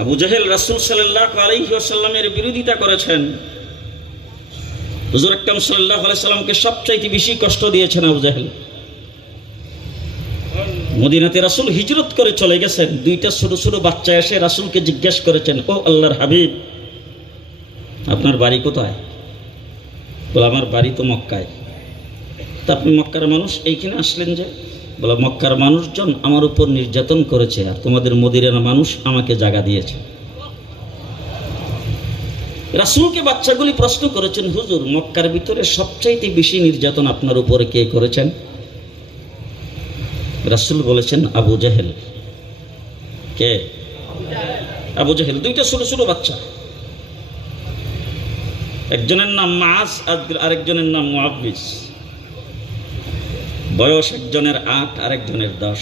আবু জাহেল রাসূল সাল্লাল্লাহু আলাইহি ওয়াসাল্লামের বিরোধিতা করেছেন। হুজুর আকরাম সাল্লাল্লাহু আলাইহি সাল্লামকে সবচাইতে বেশি কষ্ট দিয়েছেন আবু জাহেল। মদিনাতে রাসূল হিজরত করে চলে গেছেন, দুইটা ছোট ছোট বাচ্চা এসে রাসূলকে জিজ্ঞেস করেছেন, ও আল্লাহর হাবিব, আপনার বাড়ি কোথায়? বলে, আমার বাড়ি তো মক্কায়। তা আপনি মক্কার মানুষ, এইখানে আসলেন যে? বলে, মক্কার মানুষজন আমার উপর নির্যাতন করেছে, আর তোমাদের মদিনার মানুষ আমাকে জায়গা দিয়েছে। রাসূলকে বাচ্চাগুলি প্রশ্ন করেছেন, হুজুর, মক্কার ভিতরে সবচাইতে বেশি নির্যাতন আপনার উপরে কে করেছেন? রাসূল বলেছেন, আবু জাহেল। কে? আবু জাহেল। দুইটা ছোট ছোট বাচ্চা, একজনের নাম মাআজ, আরেকজনের নাম মুআব্বিস। বয়স একজনের 8, আরেকজনের 10।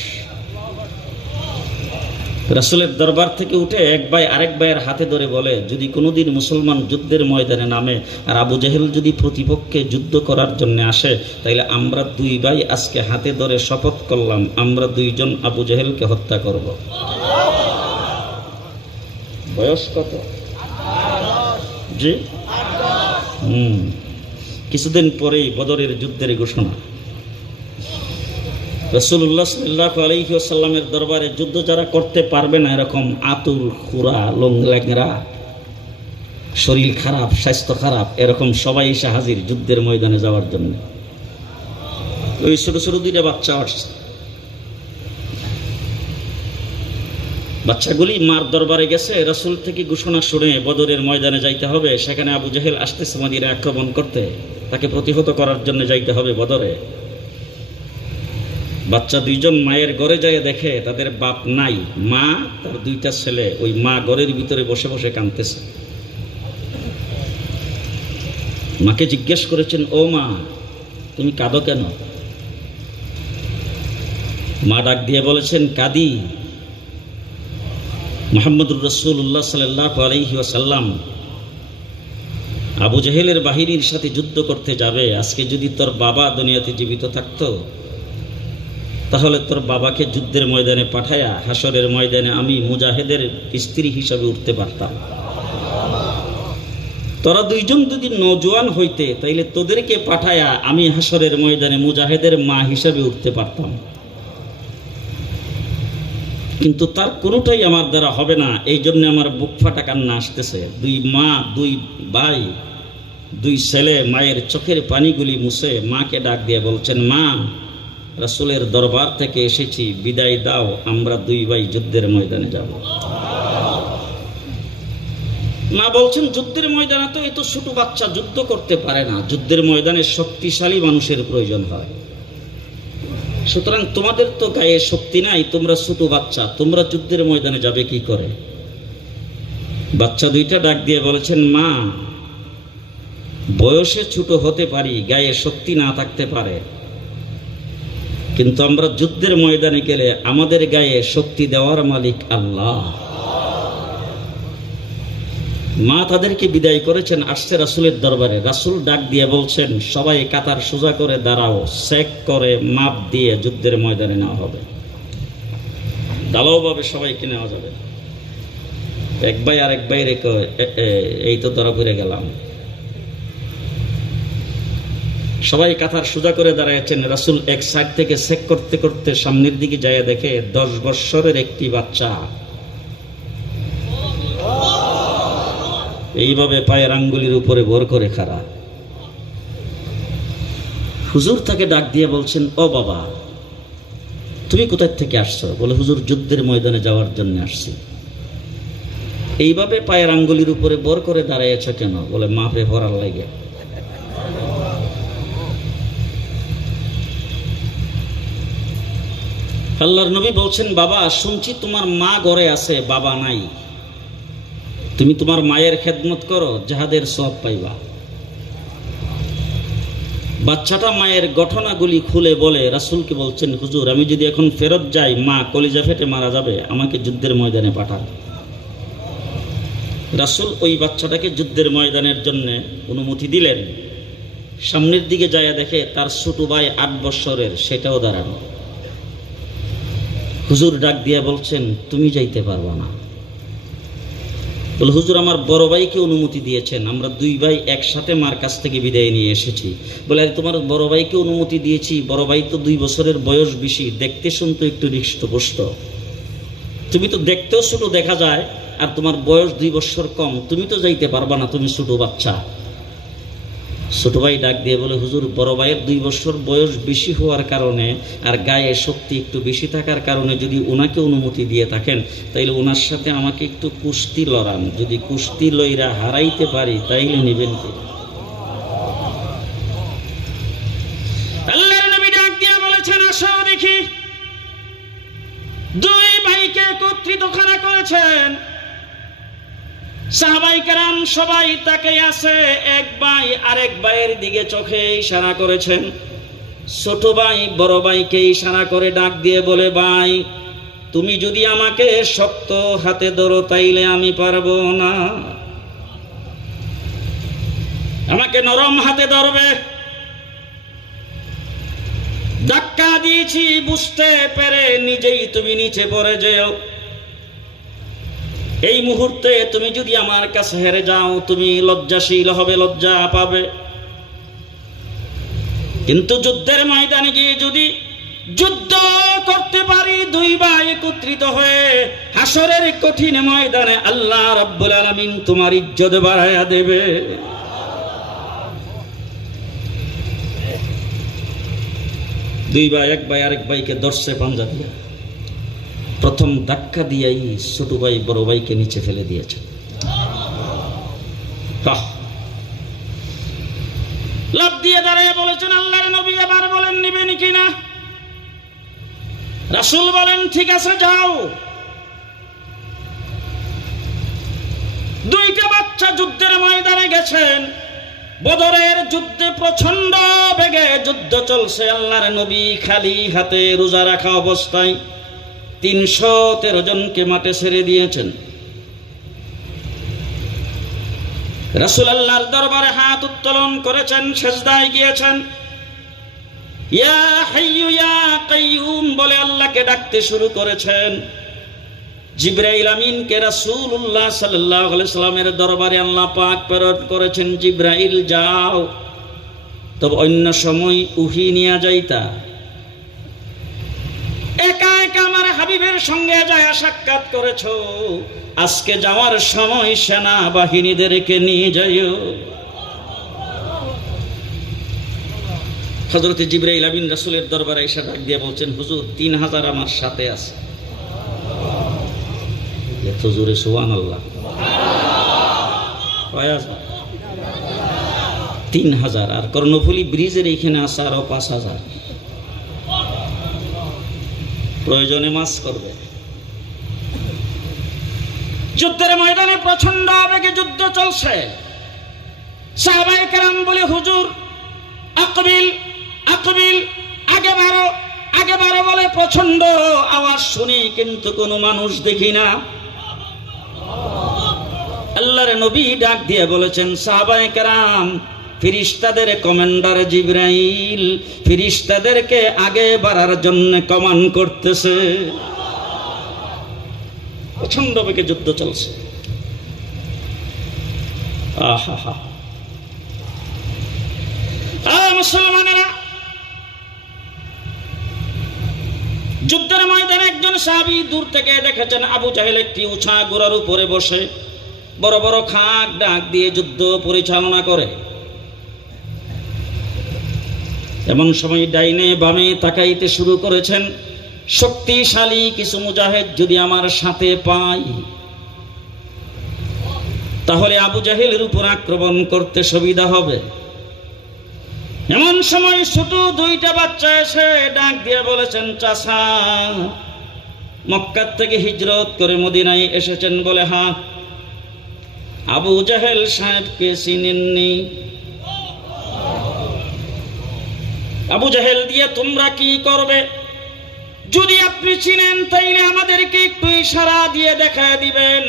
রাসূলের দরবার থেকে উঠে এক ভাই আরেক ভাইয়ের হাতে ধরে বলে, যদি কোনোদিন মুসলমান যুদ্ধের ময়দানে নামে আর আবু জাহেল যদি প্রতিপক্ষে যুদ্ধ করার জন্য আসে, তাইলে আমরা দুই ভাই আজকে হাতে ধরে শপথ করলাম, আমরা দুইজন আবু জাহেলকে হত্যা করব। বয়স কত? জি, কিছুদিন পরেই বদরের যুদ্ধের ঘোষণা। রাসূলুল্লাহ সাল্লাল্লাহু আলাইহি ওয়াসাল্লামের দরবারে যুদ্ধ যারা করতে পারবে না, এরকম আতুর, খুরা, ল্যাংড়া, শরীর খারাপ, স্বাস্থ্য খারাপ, এরকম সবাই এসে হাজির যুদ্ধের ময়দানে যাওয়ার জন্য। ওই ছোট ছোট দুইটা বাচ্চা আসছে। বাচ্চাগুলি মার দরবারে গেছে, রাসূল থেকে ঘোষণা শুনে বদরের ময়দানে যাইতে হবে, সেখানে আবু জাহেল আসতেছে মদিনা আক্রমণ করতে, তাকে প্রতিহত করার জন্য যাইতে হবে বদরে। বাচ্চা দুইজন মায়ের ঘরে যায়, দেখে তাদের বাপ নাই, মা তার দুইটা ছেলে, ওই মা ঘরের ভিতরে বসে বসে কাঁদতেছে। মাকে জিজ্ঞেস করেছেন, ও মা, তুমি কাঁদো কেন? মা ডাক দিয়ে বলেছেন, কাঁদি, মুহাম্মদুর রাসূলুল্লাহ সাল্লাল্লাহু আলাইহি ওয়াসাল্লাম আবু জাহেলের বাহিনীর সাথে যুদ্ধ করতে যাবে। আজকে যদি তোর বাবা দুনিয়াতে জীবিত থাকতো, তাহলে তোর বাবাকে যুদ্ধের ময়দানে পাঠায়া হাসরের ময়দানে আমি মুজাহিদের স্ত্রী হিসাবে উঠতে পারতাম। তোরা দুইজন যদি নওজোয়ান হইতে, তাইলে তোদেরকে পাঠায়া আমি হাসরের ময়দানে মুজাহিদের মা হিসাবে উঠতে পারতাম, কিন্তু তার কোনোটাই আমার দ্বারা হবে না। এই জন্য আমার বুক ফাটা কান্না আসতেছে। দুই মা, দুই ভাই, দুই ছেলে মায়ের চোখের পানিগুলি মুছে মাকে ডাক দিয়ে বলছেন, মা, রাসূলের দরবার থেকে এসেছি, বিদায় দাও, আমরা দুই ভাই যুদ্ধের ময়দানে যাব। মা বলছেন, যুদ্ধের ময়দানে তো এত ছোট বাচ্চা যুদ্ধ করতে পারে না, যুদ্ধের ময়দানে শক্তিশালী মানুষের প্রয়োজন হয়। সুতরাং তোমাদের তো গায়ে শক্তি নাই, তোমরা ছোট বাচ্চা, তোমরা যুদ্ধের ময়দানে যাবে কি করে? বাচ্চা দুইটা ডাক দিয়ে বলেছেন, মা, বয়সে ছোট হতে পারি, গায়ে শক্তি না থাকতে পারে, কিন্তু আমরা যুদ্ধের ময়দানে গেলে আমাদের গায়ে শক্তি দেওয়ার মালিক আল্লাহ। মা তাদেরকে বিদায় করেছেন, আসছে রাসূলের দরবারে। রাসূল ডাক দিয়ে বলছেন, সবাই কাতার সোজা করে দাঁড়াও, চেক করে মাপ দিয়ে যুদ্ধের ময়দানে নেওয়া হবে। ঢালাওভাবে সবাইকে নেওয়া যাবে। এক ভাই আর এক ভাই রেখে, এই তো ধরা পড়ে গেলাম। সবাই কাতার সোজা করে দাঁড়াইছেন। রাসূল এক সাইড থেকে চেক করতে করতে সামনের দিকে যায়, দেখে 10 বৎসরের একটি বাচ্চা এইভাবে পায়ের আঙ্গুলির উপরে ভর করে খাড়া। হুজুর তাকে ডাক দিয়ে বলছেন, ও বাবা, তুমি কোথায় থেকে আসছো? বলে, হুজুর, যুদ্ধের ময়দানে যাওয়ার জন্য আসছি। এইভাবে পায়ের আঙ্গুলির উপরে ভর করে দাঁড়াইছ কেন? বলে, মাপে ভরার লাগে। আল্লাহর নবী বলছেন, বাবা, শুনছি তোমার মা ঘরে আছে, বাবা নাই, তুমি তোমার মায়ের খেদমত করো, জিহাদের সওয়াব পাইবা। বাচ্চাটা মায়ের ঘটনাগুলি খুলে বলে রাসূলকে বলছেন, হুজুর, আমি যদি এখন ফেরত যাই, মা কলিজা ফেটে মারা যাবে, আমাকে যুদ্ধের ময়দানে পাঠান। রাসূল ওই বাচ্চাটাকে যুদ্ধের ময়দানের জন্য অনুমতি দিলেন। সামনের দিকে যায়, দেখে তার ছোট ভাই 8 বৎসরের, সেটাও দাঁড়ানো। হুজুর ডাক দিয়ে বলছেন, তুমি যাইতে পারবা না, বলে হুজুর আমার বড় ভাইকে অনুমতি দিয়েছেন, আমরা দুই ভাই একসাথে মার কাছ থেকে বিদায় নিয়ে এসেছি। বলে আরে তোমার বড় ভাইকে অনুমতি দিয়েছি, বড় ভাই তো 2 বছরের বয়স বেশি, দেখতে শুনতে একটু হৃষ্টপুষ্ট, তুমি তো দেখতেও ছোট দেখা যায়, আর তোমার বয়স 2 বছর কম, তুমি তো যাইতে পারবা না, তুমি ছোট বাচ্চা। ছোট ভাই ডাক দিয়ে বলে হুজুর বড় ভাইয়ের 2 বছর বয়স বেশি হওয়ার কারণে আর গায়ে শক্তি একটু বেশি থাকার কারণে যদি ওনাকে অনুমতি দিয়ে থাকেন তাইলে ওনার সাথে আমাকে একটু কুস্তি লড়ান, যদি কুস্তি লইরা হারাইতে পারি তাইলে নেবেন কি? আল্লাহর নবী ডাক দিয়ে বলেছেন আসো দেখি। 2 ভাইকে একত্রিত খাড়া করেছেন, সাহাবায়ে কেরাম সবাই তাকে আছে, এক ভাই আরেক ভাইয়ের দিকে চোখে ইশারা করেছেন। ছোট ভাই বড় ভাইকে ইশারা করে ডাক দিয়ে বলে ভাই তুমি যদি আমাকে শক্ত হাতে ধরো তাইলে আমি পারবো না, আমাকে নরম হাতে ধরবে। ধাক্কা দিয়েছি বুঝতে পেরে নিজেই তুমি নিচে পড়ে যেও, এই মুহূর্তে তুমি যদি আমার কাছে হেরে যাও তুমি লজ্জাশীল হবে, লজ্জা পাবে। কিন্তু যুদ্ধের ময়দানে গিয়ে যদি যুদ্ধ করতে পারি 2 ভাই একত্রিত হয়ে হাসরের কঠিন ময়দানে আল্লাহ রাব্বুল আলামিন তোমার ইজ্জত বাড়ায়া দেবে। দুই ভাই এক ভাই আরেক ভাইকে ধরছে পাঞ্জা দিয়া, প্রথম ধাক্কা দিয়েই ছোট ভাই বড় ভাইকে নিচে ফেলে দিয়েছে। লাফ দিয়ে দাঁড়িয়ে বলেছেন আল্লাহর নবী এবার বলেন নিবেন কিনা? রাসূল বলেন ঠিক আছে যাও। 2টা বাচ্চা যুদ্ধের ময়দানে গেছেন, বদরের যুদ্ধে প্রচন্ড বেগে যুদ্ধ চলছে। আল্লাহর নবী খালি হাতে রোজা রাখা অবস্থায় 313 জনকে মাঠে ছেড়ে দিয়েছেন। রাসূল আল্লাহর দরবারে হাত উত্তোলন করেছেন, সিজদায় গিয়েছেন, ইয়া হাইয়ু ইয়া কাইয়ুম বলে আল্লাহকে ডাকতে শুরু করেছেন। জিবরাইল আমিনকে রাসূলুল্লাহ সাল্লাল্লাহু আলাইহি সাল্লামের দরবারে আল্লাহ পাক প্রেরণ করেছেন, জিবরাইল যাও। তবে অন্য সময় উহি নিয়ে যাইতা, একা একা আমার হাবিবের সঙ্গে যায় সাক্ষাৎ করেছো, আজকে যাওয়ার সময় সেনা বাহিনীদেরকে নিয়ে যাইও। হযরত জিবরাইল আমিন রাসূলের দরবারে এসে ডাক দিয়ে বলছেন হুজুর 3000 আমার সাথে আছে। এত জোরে সুবহানাল্লাহ, 3000 আর কর্ণফুলী ব্রিজের এইখানে আছে আরো 5000, প্রয়োজনে মাস করবে। যুদ্ধের ময়দানে প্রচন্ড বেগে যুদ্ধ চলছে। সাহাবায়ে কেরাম বলে হুজুর আকবিল আকবিল, আগে বাড়ো আগে বাড়ো বলে প্রচন্ড আওয়াজ শুনি কিন্তু কোনো মানুষ দেখি না। আল্লাহর নবী ডাক দিয়ে বলেছেন সাহাবায়ে কেরাম ফেরেশতাদের কমান্ডার জিবরাইল ফেরেশতাদেরকে আগে বাড়ার জন্য কমান্ড করতেছে। প্রচন্ড বেগে যুদ্ধ চলছে। আহা মুসলমানেরা, যুদ্ধের ময়দানে একজন সাহাবী দূর থেকে দেখেছেন আবু জাহেল একটি উঁচা ঘোড়ার উপরে বসে বড় বড় খাক ডাক দিয়ে যুদ্ধ পরিচালনা করে। এমন সময় ডাইনে বামে তাকাইতে শুরু করেছেন, শক্তিশালী কিছু মুজাহিদ যদি আমার সাথে পাই তাহলে আবু জাহেলের উপর আক্রমণ করতে সুবিধা হবে। এমন সময় ছোট 2টা বাচ্চা এসে ডাক দিয়ে বলেছেন চাচা মক্কা থেকে হিজরত করে মদিনায় এসেছেন বলে হ্যাঁ। আবু জাহেল সাহেবকে চিনেননি? আবু জাহেল দিয়ে তোমরা কি করবে? যদি আপনি চিনেন তাইলে আমাদেরকে একটু ইশারা দিয়ে দেখায় দিবেন,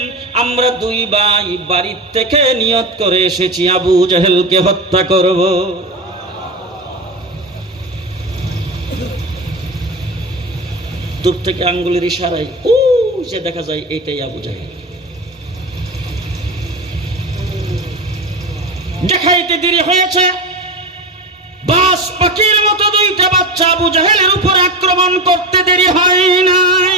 আমরা 2 ভাই বাড়ির থেকে নিয়ত করে এসেছি আবু জাহেলকে হত্যা করব। দূর থেকে আঙ্গুলের ইশারায় যে দেখা যায় এইটাই আবু জাহেল। দেখাইতে দেরি হয়েছে, বাস পাখির মতো দুইটা বাচ্চা আবু জাহেলের উপর আক্রমণ করতে দেরি হয় নাই।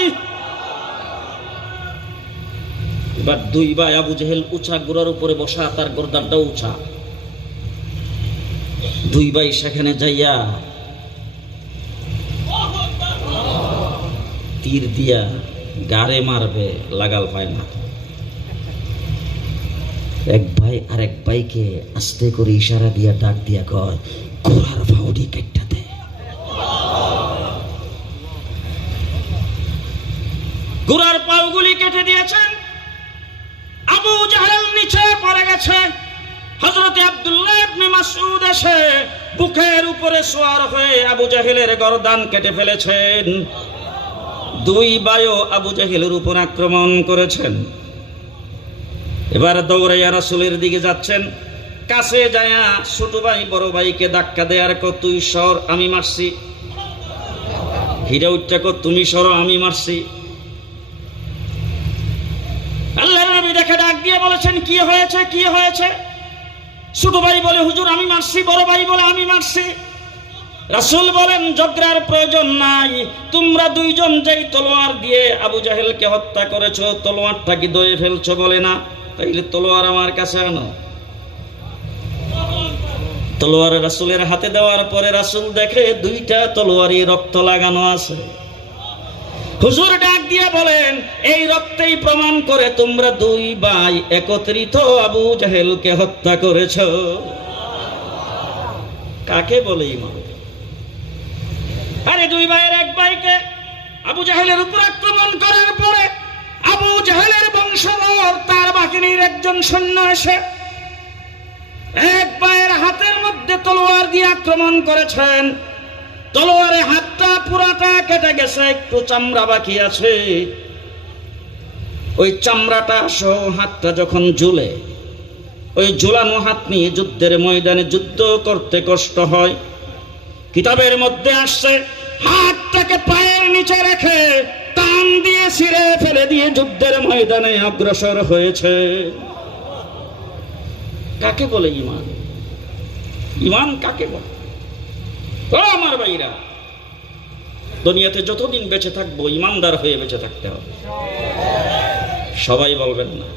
এবার দুই ভাই আবু জাহেল উঁচা ঘোড়ার উপরে বসা, তার গর্দানটা উঁচা। দুই ভাই সেখানে যাইয়া তীর দিয়া গারে মারবে, লাগাল হয় না। এক ভাই আরেক ভাইকে আস্তে করে ইশারা দিয়া ডাক দিয়া কয়, ঘোড়ার ফাউডি কেটটা দে। ঘোড়ার পাউগুলি কেটে দিয়েছেন। আবু জাহেল নিচে পড়ে গেছে। হযরত আব্দুল্লাহ ইবনে মাসউদ এসে বুকের উপরে সওয়ার হয়ে আবু জাহেলের গর্দান কেটে ফেলেছেন। দুই ভাইও আবু জাহেলের উপর আক্রমণ করেছেন। এবার দৌড়াইয়া রাসূলের দিকে যাচ্ছেন। কাছে যায়া ছোট ভাই বড় ভাইকে ধাক্কা দেয়ার কত, তুই সর, আমি মারছি। হিরা উচ্চা কর, তুমি সরো, আমি মারছি। আল্লাহর নবী দেখে ডাক দিয়ে বলেছেন, কি হয়েছে, কি হয়েছে? ছোট ভাই বলে, হুজুর আমি মারছি। বড় ভাই বলে, আমি মারছি। রাসূল বলেন, ঝগড়ার প্রয়োজন নাই। তোমরা দুইজন যেই তলোয়ার দিয়ে আবু জাহেলকে হত্যা করেছো, তলোয়ারটা কি দয়ে ফেলছো? বলে না। তাইলে তলোয়ার আমার কাছে আনো। তলোয়ার রাসূলের হাতে দেওয়ার পরে রাসূল দেখে দুইটা তলোয়ারই রক্ত লাগানো আছে। হুজুর ডাক দিয়ে বলেন, এই রক্তেই প্রমাণ করে তোমরা দুই ভাই একত্রিত আবু জাহেলকে হত্যা করেছো। কাকে বলে ঈমান? আরে দুই ভাইয়ের এক ভাইকে আবু জাহেলের উপর আক্রমণ করার পরে আবু জাহেলের বংশধর তার বাহিনীর একজন সৈন্য এসে এক ভাইয়ের হাতের মধ্যে তলোয়ার দিয়ে আক্রমণ করেছেন। তলোয়ারে হাতটা পুরাটা কেটে গেছে, একটু চামড়া বাকি আছে। ওই চামড়াটা সহ হাতটা যখন ঝুলে, ওই ঝুলানো হাত নিয়ে যুদ্ধের ময়দানে যুদ্ধ করতে কষ্ট হয়। কিতাবের মধ্যে আসছে, হাতটাকে পায়ের নিচে রেখে টান দিয়ে ছিঁড়ে ফেলে দিয়ে যুদ্ধের ময়দানে অগ্রসর হয়েছে। কাকে বলে ঈমান? ঈমান কাকে বলে? ও আমার ভাইরা, দুনিয়াতে যতদিন বেঁচে থাকবো ইমানদার হয়ে বেঁচে থাকতে হবে। সবাই বলবেন না।